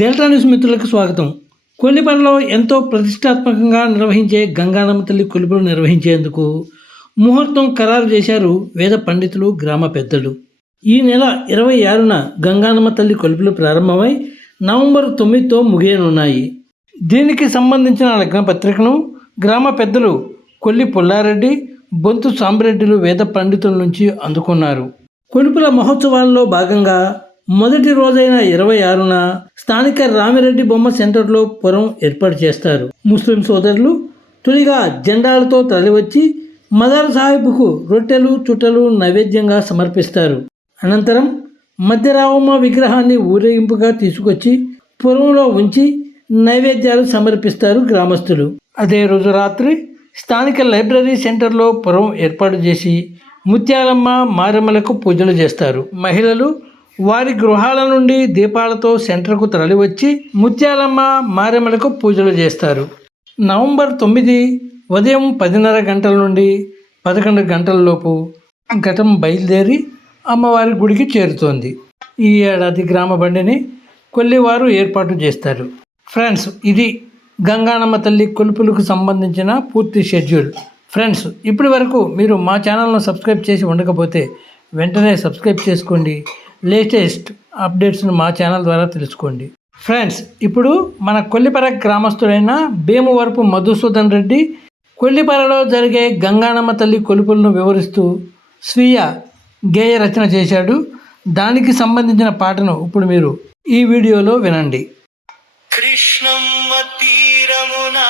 Delta news మిత్రులకు స్వాగతం. కొల్లిపల్లిలో ఎంతో ప్రతిష్టాత్మకంగా నిర్వహించే గంగానమ్మ తల్లి కొలుపులు నిర్వహించేందుకు ముహూర్తం ఖరారు చేశారు వేద పండితులు గ్రామ పెద్దలు. ఈ నెల ఇరవై ఆరున గంగానమ్మ తల్లి కొలుపులు ప్రారంభమై నవంబర్ తొమ్మిదితో ముగియనున్నాయి. దీనికి సంబంధించిన లగ్న పత్రికను గ్రామ పెద్దలు కొల్లి పుల్లారెడ్డి బొంతు సాంబిరెడ్డిలు వేద పండితుల నుంచి అందుకున్నారు. కొలుపుల మహోత్సవాల్లో భాగంగా మొదటి రోజైన ఇరవై ఆరున స్థానిక రామిరెడ్డి బొమ్మ సెంటర్లో పురం ఏర్పాటు చేస్తారు. ముస్లిం సోదరులు తొలిగా జెండాలతో తరలివచ్చి మదర్ సాహిబ్కు రొట్టెలు చుట్టలు నైవేద్యంగా సమర్పిస్తారు. అనంతరం మధ్యరావమ్మ విగ్రహాన్ని ఊరేగింపుగా తీసుకొచ్చి పురంలో ఉంచి నైవేద్యాలు సమర్పిస్తారు గ్రామస్తులు. అదే రోజు రాత్రి స్థానిక లైబ్రరీ సెంటర్లో పురం ఏర్పాటు చేసి ముత్యాలమ్మ మారమ్మలకు పూజలు చేస్తారు. మహిళలు వారి గృహాల నుండి దీపాలతో సెంటర్కు తరలివచ్చి ముత్యాలమ్మ మారెమ్మలకు పూజలు చేస్తారు. నవంబర్ తొమ్మిది ఉదయం పదిన్నర గంటల నుండి పదకొండు గంటల లోపు ఘటం బయలుదేరి అమ్మవారి గుడికి చేరుతోంది. ఈ ఏడాది గ్రామ బండిని కొల్లివారు ఏర్పాటు చేస్తారు. ఫ్రెండ్స్ ఇది గంగానమ్మ తల్లి కొలుపులకు సంబంధించిన పూర్తి షెడ్యూల్. ఫ్రెండ్స్ ఇప్పటి వరకు మీరు మా ఛానల్ను సబ్స్క్రైబ్ చేసి ఉండకపోతే వెంటనే సబ్స్క్రైబ్ చేసుకోండి. లేటెస్ట్ అప్డేట్స్ను మా ఛానల్ ద్వారా తెలుసుకోండి. ఫ్రెండ్స్ ఇప్పుడు మన కొల్లిపర గ్రామస్తుడైన భీమవరపు మధుసూదన్ రెడ్డి కొల్లిపరలో జరిగే గంగానమ్మ తల్లి కొలుపులను వివరిస్తూ స్వీయ గేయ రచన చేశాడు. దానికి సంబంధించిన పాటను ఇప్పుడు మీరు ఈ వీడియోలో వినండి. కృష్ణమ్మ తీరమునా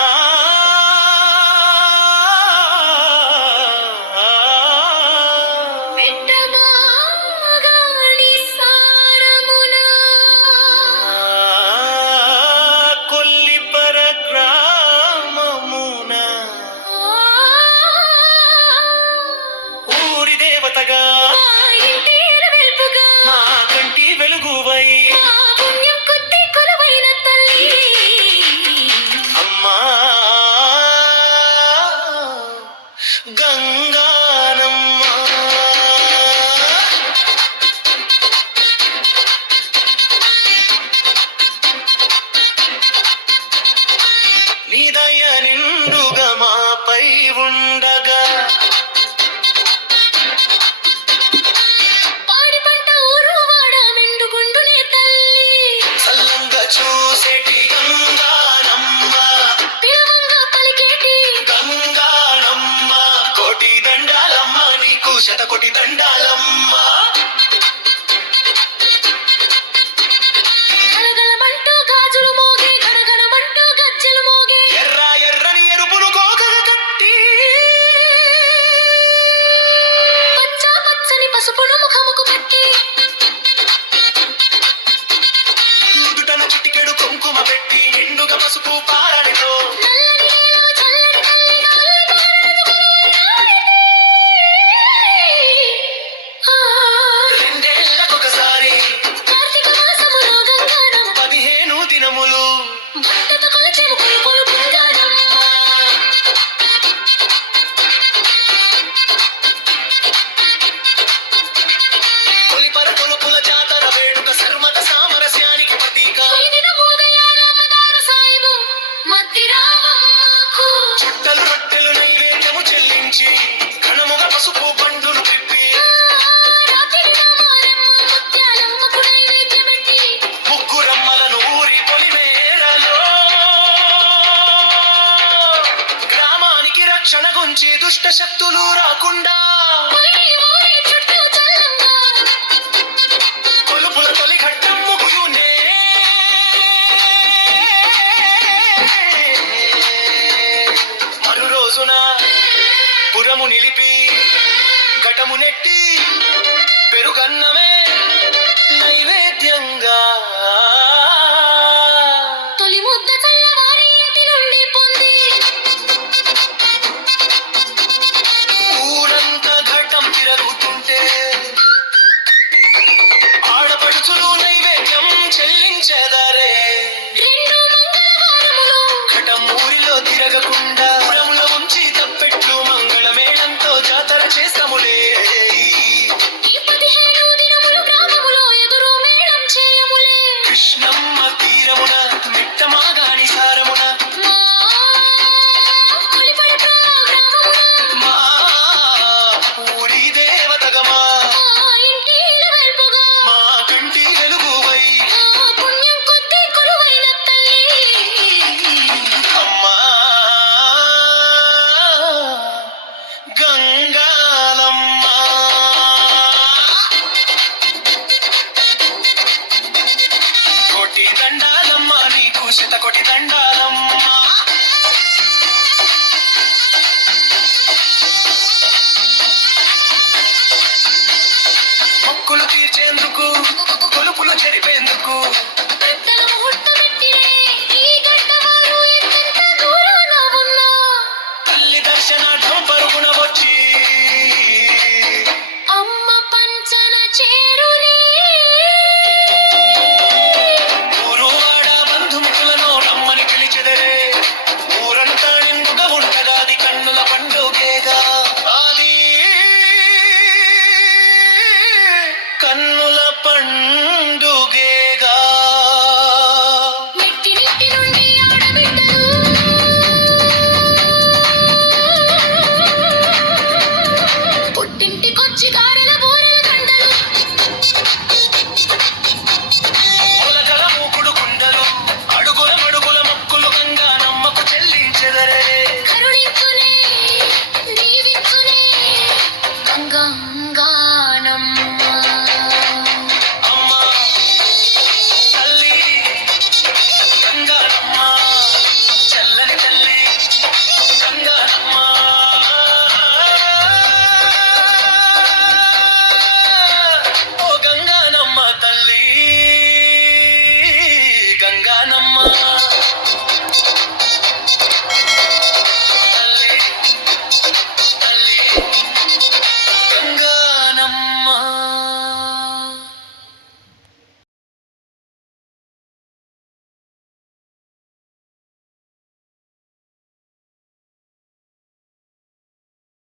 రక్షణ గుంచి దుష్ట శక్తులు రాకుండా కొలుపుల తొలి ఘట్టం మరు రోజున పురము నిలిపి ఘటము నెట్టి పెరుగన్నమే కొటి దండాలమ్మ నీకు శత కొటి దండాలమ్మ. మొక్కులు తీర్చేందుకు కొలుపులు జరిపేందుకు